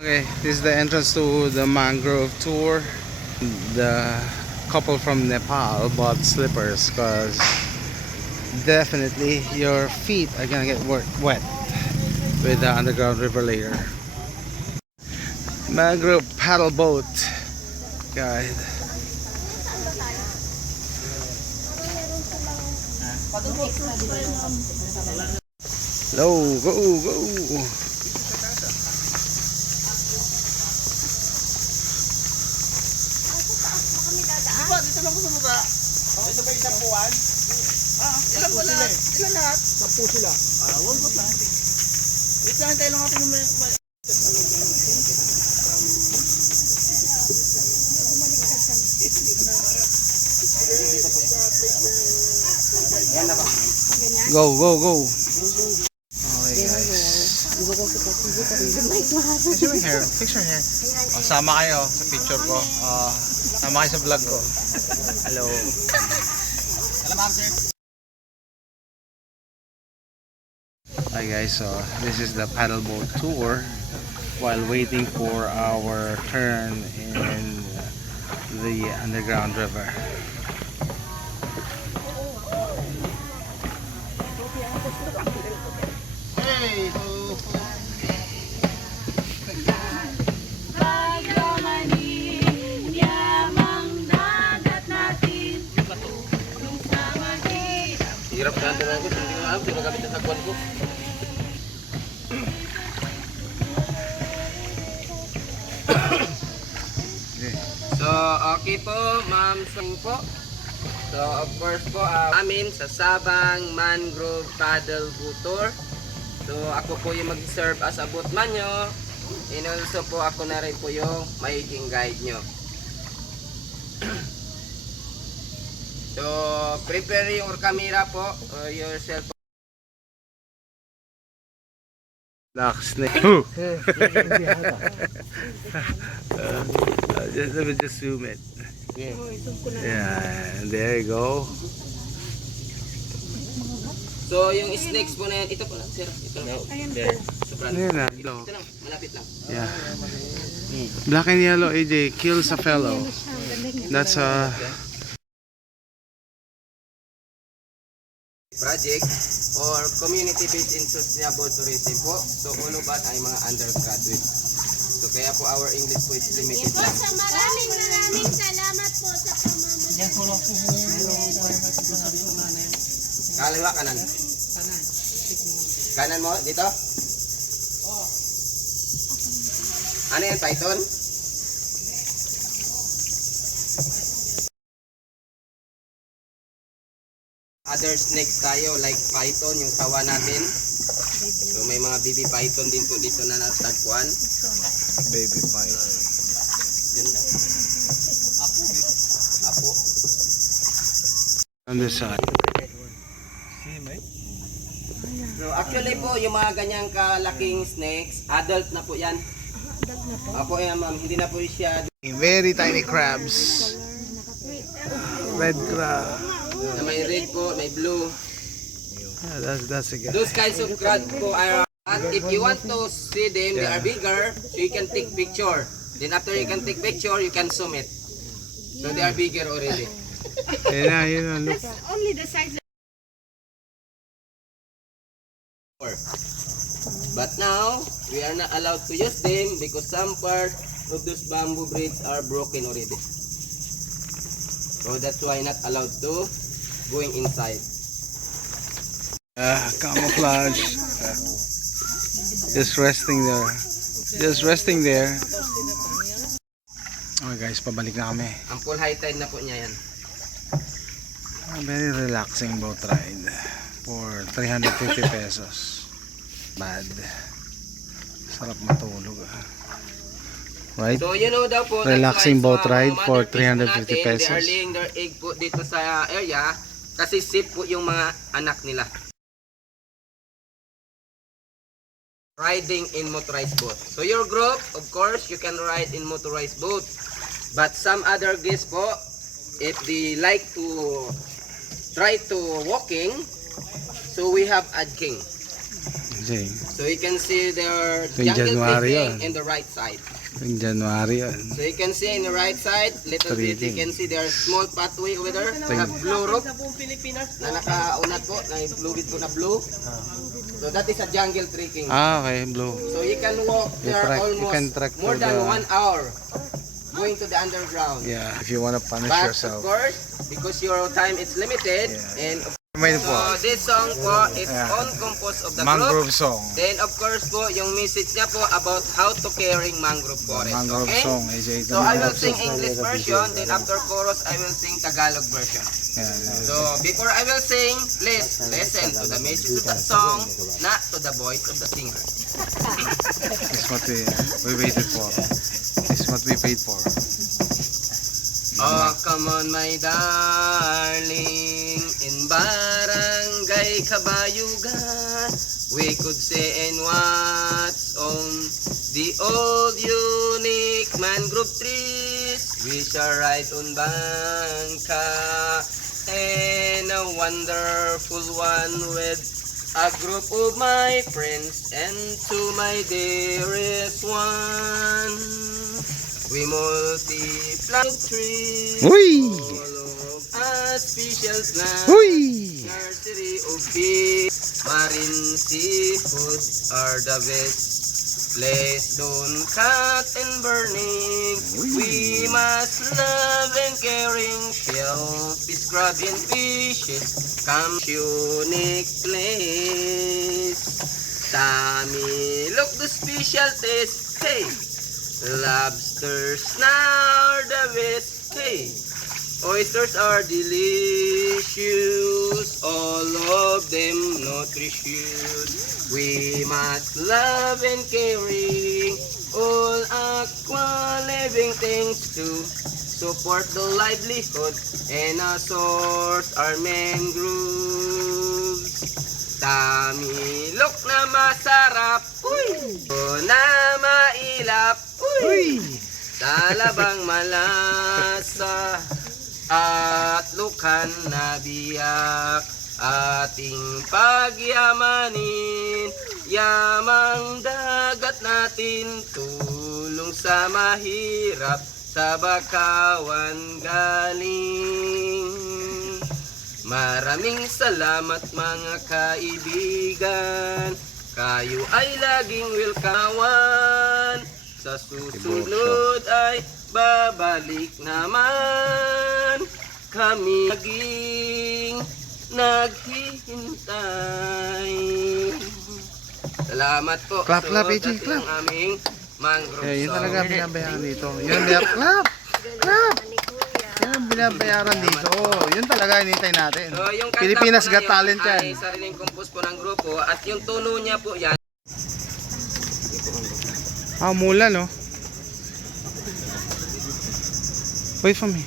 Okay, this is the entrance to the mangrove tour. The couple from Nepal bought slippers because definitely your feet are gonna get wet with the underground river later. Mangrove paddle boat guide. Low, go, go. Dito lang ko sa baba. Okay, sabay sampuan. Ilan po lahat? Ilan lahat? 10 sila. One boat lang. Wait lang, tayo lang natin Go, go, go. Okay guys. Fix your hair. Oh, sama kayo sa picture ko. Sama kayo sa vlog ko. Hello. Hi guys, so this is the paddle boat tour while waiting for our turn in the underground river. Hey! hirap natin ako. Hindi ko alam. Sino gamit ang takwan ko? So, okay po, ma'am Sing po. So, of course po, amin sa Sabang Mangrove Paddle Boat Tour. So, ako po yung mag-serve as a boatman nyo. And also po, ako na rin po yung magiging guide nyo. So, prepare your camera po, yourself. Black snake. Let me just zoom it. Yeah, there you go. So, yung snakes po na yan, ito po lang, sir. Ito lang. There. Sobrang. Ayan na, Ito lang, malapit lang. yeah. Black and yellow AJ kills a fellow. That's a Project or community-based in sustainable tourism po. So, all of us ay mga undergraduate. So, kaya po our English po is limited lang. Maraming salamat po sa pamamagitan. Kaliwa, kanan. Kanan mo, dito? Ano yan, python? Other snakes tayo like python, yung tawa natin. So may mga baby python din po dito na natagpuan. baby python. Ganda. Apo. On this side. So actually po yung mga ganyang kalaking snakes, adult na po yan. Apo yan ma'am, hindi na po siya Very tiny crabs. Red crab. na may red po, may blue. Yeah, that's a good. Those kinds of crab po are, and if you want to see them, they are bigger, so you can take picture. Then after you can take picture, you can zoom it. So they are bigger already. Yeah, you know, look. Only the size. But now, we are not allowed to use them because some part of those bamboo braids are broken already. So that's why not allowed to going inside. Camouflage. Just resting there. Just resting there. Okay guys, pabalik na kami. Ang full high tide na po niya yan. Very relaxing boat ride for 350 pesos. Bad. Sarap matulog right? So you know daw po, Relaxing boat ride for mother fish 350 natin, they are pesos. laying their egg po dito sa area kasi safe po yung mga anak nila. Riding in motorized boat. So your group, of course, you can ride in motorized boat. But some other guests po, if they like to try to walking, so we have Ad King. see. So you can see their Yung jungle January tree yun. in the right side. Yung January yun. So you can see in the right side, little bit, you can see there are small pathway over there. They have blue rope na nakaunat po, na fluid po na blue. So that is a jungle trekking. Ah, okay, blue. So you can walk there You can trek almost more to than the- 1 hour going to the underground. Yeah, if you wanna punish But of yourself. course, because your time is limited, Yeah. and May so po. this song po is Yeah. on composed of the Mangrove group. song. Then of course po, yung message niya po about how to caring mangrove forest. Mangrove Okay? song. AJ, So I will sing English version, then after chorus I will sing Tagalog version. Yeah. So before I will sing, please listen to the message of the song, not to the voice of the singer. That's what we waited for. That's what we paid for. Oh, come on my darling, in Barangay Kabayugan, we could say and what's on the old unique mangrove trees. We shall ride on Bangka, and a wonderful one with a group of my friends and to my dearest one. We multiply trees, Uy! all of a special plant. Uy! Nursery of fish, marine seafood are the best. Place don't cut and burning. We must love and caring. Shellfish, crab and fishes come unique place. Tami, look the special taste. Hey! Lobsters now are the best. Hey, oysters are delicious, all of them nutritious. We must love and caring all aqua living things to support the livelihood and a source our mangroves. Tamilok na masarap, uy! Na mailap, uy! Talabang malasa at lukan na biyak ating pagyamanin. Yamang dagat natin, tulong sa mahirap, sa bakawan galing. Maraming salamat mga kaibigan, kayo ay laging welcome. Sa susunod ay babalik naman, kami laging naghihintay. Salamat po. Clap, clap, So, AJ, that's clap. yung aming mangrove Yeah, yun song. talaga binabayaran dito. Yun, clap! Clap! Yan ang binabayaran dito. Yun talaga hinintay natin. So, yung kanta Pilipinas po na Got yun Talent yan. ay sariling compose po ng grupo at yung tono niya po yan. Ah, mula no? Wait for me.